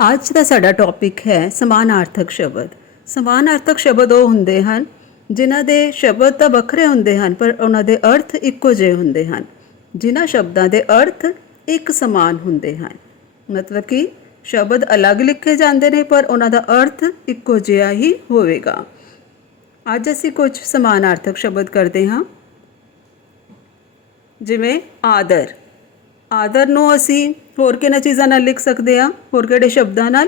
ਅੱਜ ਦਾ ਸਾਡਾ ਟੌਪਿਕ ਹੈ ਸਮਾਨਾਰਥਕ ਸ਼ਬਦ ਸਮਾਨਾਰਥਕ ਸ਼ਬਦ ਉਹ ਹੁੰਦੇ ਹਨ ਜਿਨ੍ਹਾਂ ਦੇ ਸ਼ਬਦ ਤਾਂ ਵੱਖਰੇ ਹੁੰਦੇ ਹਨ ਪਰ ਉਹਨਾਂ ਦੇ ਅਰਥ ਇੱਕੋ ਜਿਹੇ ਹੁੰਦੇ ਹਨ ਜਿਨ੍ਹਾਂ ਸ਼ਬਦਾਂ ਦੇ ਅਰਥ ਇੱਕ ਸਮਾਨ ਹੁੰਦੇ ਹਨ ਮਤਲਬ ਕਿ ਸ਼ਬਦ ਅਲੱਗ ਲਿਖੇ ਜਾਂਦੇ ਨੇ ਪਰ ਉਹਨਾਂ ਦਾ ਅਰਥ ਇੱਕੋ ਜਿਹਾ ਹੀ ਹੋਵੇਗਾ ਅੱਜ ਅਸੀਂ ਕੁਝ ਸਮਾਨਾਰਥਕ ਸ਼ਬਦ ਕਰਦੇ ਹਾਂ ਜਿਵੇਂ ਆਦਰ ਆਦਰ ਨੂੰ ਅਸੀਂ ਹੋਰ ਕਿਹਨਾਂ ਚੀਜ਼ਾਂ ਨਾਲ ਲਿਖ ਸਕਦੇ ਹਾਂ? ਹੋਰ ਕਿਹੜੇ ਸ਼ਬਦਾਂ ਨਾਲ?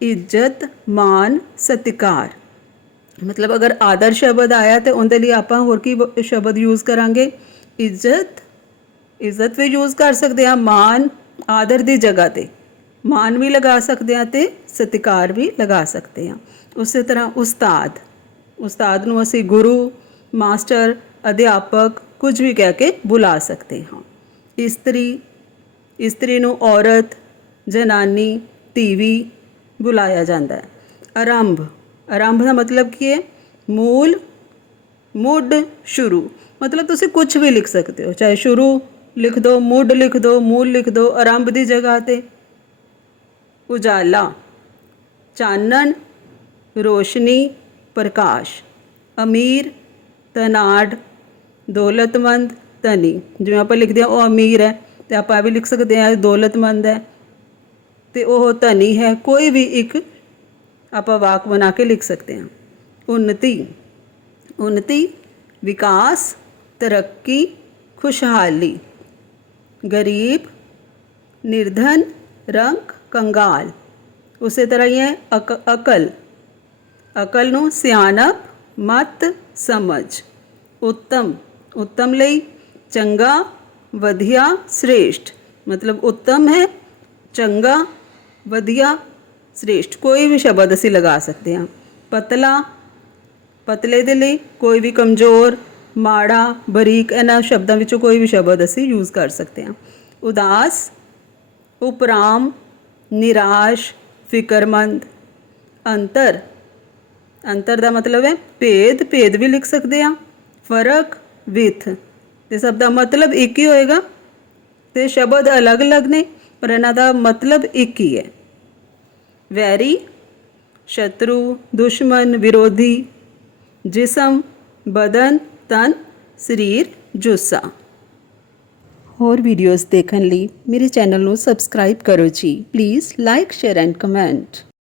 ਇੱਜ਼ਤ ਮਾਨ ਸਤਿਕਾਰ। ਮਤਲਬ ਅਗਰ ਆਦਰ ਸ਼ਬਦ ਆਇਆ ਤੇ ਉਹਦੇ ਲਈ ਆਪਾਂ ਹੋਰ ਕੀ ਵ- ਸ਼ਬਦ ਯੂਜ਼ ਕਰਾਂਗੇ? ਇੱਜ਼ਤ। ਇੱਜ਼ਤ ਵੀ ਯੂਜ਼ ਕਰ ਸਕਦੇ ਹਾਂ ਮਾਨ ਆਦਰ ਦੀ ਜਗ੍ਹਾ ਤੇ। ਮਾਨ ਵੀ ਲਗਾ ਸਕਦੇ ਹਾਂ ਤੇ ਸਤਿਕਾਰ ਵੀ ਲਗਾ ਸਕਦੇ ਹਾਂ। ਉਸੇ ਤਰ੍ਹਾਂ ਉਸਤਾਦ। ਉਸਤਾਦ ਨੂੰ ਅਸੀਂ ਗੁਰੂ, ਮਾਸਟਰ, ਅਧਿਆਪਕ ਕੁਝ ਵੀ ਕਹਿ ਕੇ ਬੁਲਾ ਸਕਦੇ ਹਾਂ। ਇਸਤਰੀ ਇਸਤਰੀ ਨੂੰ ਔਰਤ ਜਨਾਨੀ ਧੀਵੀ ਬੁਲਾਇਆ ਜਾਂਦਾ ਹੈ ਆਰੰਭ ਆਰੰਭ ਦਾ ਮਤਲਬ ਕੀ ਹੈ ਮੂਲ ਮੁੱਢ ਸ਼ੁਰੂ ਮਤਲਬ ਤੁਸੀਂ ਕੁਝ ਵੀ ਲਿਖ ਸਕਦੇ ਹੋ ਚਾਹੇ ਸ਼ੁਰੂ ਲਿਖ ਦਿਓ ਮੁੱਢ ਲਿਖ ਦਿਓ ਮੂਲ ਲਿਖ ਦਿਓ ਆਰੰਭ ਦੀ ਜਗ੍ਹਾ ਤੇ ਉਜਾਲਾ ਚਾਨਣ ਰੋਸ਼ਨੀ ਪ੍ਰਕਾਸ਼ ਅਮੀਰ ਤਨਾੜ ਦੌਲਤਮੰਦ ਧਨੀ ਜਿਵੇਂ ਆਪਾਂ ਲਿਖਦੇ ਹਾਂ ਉਹ ਅਮੀਰ ਹੈ ਤੇ ਆਪਾਂ ਵੀ ਲਿਖ ਸਕਦੇ ਹਾਂ ਦੌਲਤਮੰਦ ਹੈ। ਤੇ ਉਹ ਧਨੀ ਹੈ, ਕੋਈ ਵੀ ਇੱਕ ਆਪਾਂ ਵਾਕ ਬਣਾ ਕੇ ਲਿਖ ਸਕਦੇ ਹਾਂ। ਉન્નਤੀ ਉન્નਤੀ ਵਿਕਾਸ, ਤਰੱਕੀ, ਖੁਸ਼ਹਾਲੀ, ਗਰੀਬ, ਨਿਰਧਨ, ਰੰਗ, ਕੰਗਾਲ। ਉਸੇ ਤਰ੍ਹਾਂ ਹੀ ਹੈ ਅਕਲ। ਅਕਲ ਨੂੰ ਸਿਆਣਪ, ਮਤ, ਸਮਝ। ਉੱਤਮ ਉੱਤਮ ਲਈ ਚੰਗਾ ਵਧੀਆ ਸ੍ਰੇਸ਼ਟ ਮਤਲਬ ਉੱਤਮ ਹੈ ਚੰਗਾ ਵਧੀਆ ਸ੍ਰੇਸ਼ਟ ਕੋਈ ਵੀ ਸ਼ਬਦ ਅਸੀਂ ਲਗਾ ਸਕਦੇ ਹਾਂ ਪਤਲਾ ਪਤਲੇ ਦੇ ਲਈ ਕੋਈ ਵੀ ਕਮਜ਼ੋਰ ਮਾੜਾ ਬਰੀਕ ਇਹਨਾਂ ਸ਼ਬਦਾਂ ਵਿੱਚੋਂ ਕੋਈ ਵੀ ਸ਼ਬਦ ਅਸੀਂ ਯੂਜ਼ ਕਰ ਸਕਦੇ ਹਾਂ ਉਦਾਸ ਉਪਰਾਮ ਨਿਰਾਸ਼ ਫਿਕਰਮੰਦ ਅੰਤਰ ਅੰਤਰ ਦਾ ਮਤਲਬ ਹੈ ਭੇਦ ਭੇਦ ਵੀ ਲਿਖ ਸਕਦੇ ਹਾਂ ਫਰਕ ਵਿਥ ਤੇ ਸਭ ਦਾ ਮਤਲਬ ਇੱਕ ਹੀ ਹੋਏਗਾ ਤੇ ਸ਼ਬਦ ਅਲੱਗ-ਅਲੱਗ ਨੇ, ਪਰ ਇਹਨਾਂ ਦਾ ਮਤਲਬ ਇੱਕ ਹੀ ਹੈ। ਵੈਰੀ, ਸ਼ਤਰੂ, ਦੁਸ਼ਮਨ, ਵਿਰੋਧੀ, ਜਿਸਮ, ਬਦਨ, ਤਨ, ਸਰੀਰ, ਜੁੱਸਾ। ਹੋਰ ਵੀਡੀਓਜ਼ ਦੇਖਣ ਲਈ ਮੇਰੇ ਚੈਨਲ ਨੂੰ ਸਬਸਕ੍ਰਾਈਬ ਕਰੋ ਜੀ। Please like share and comment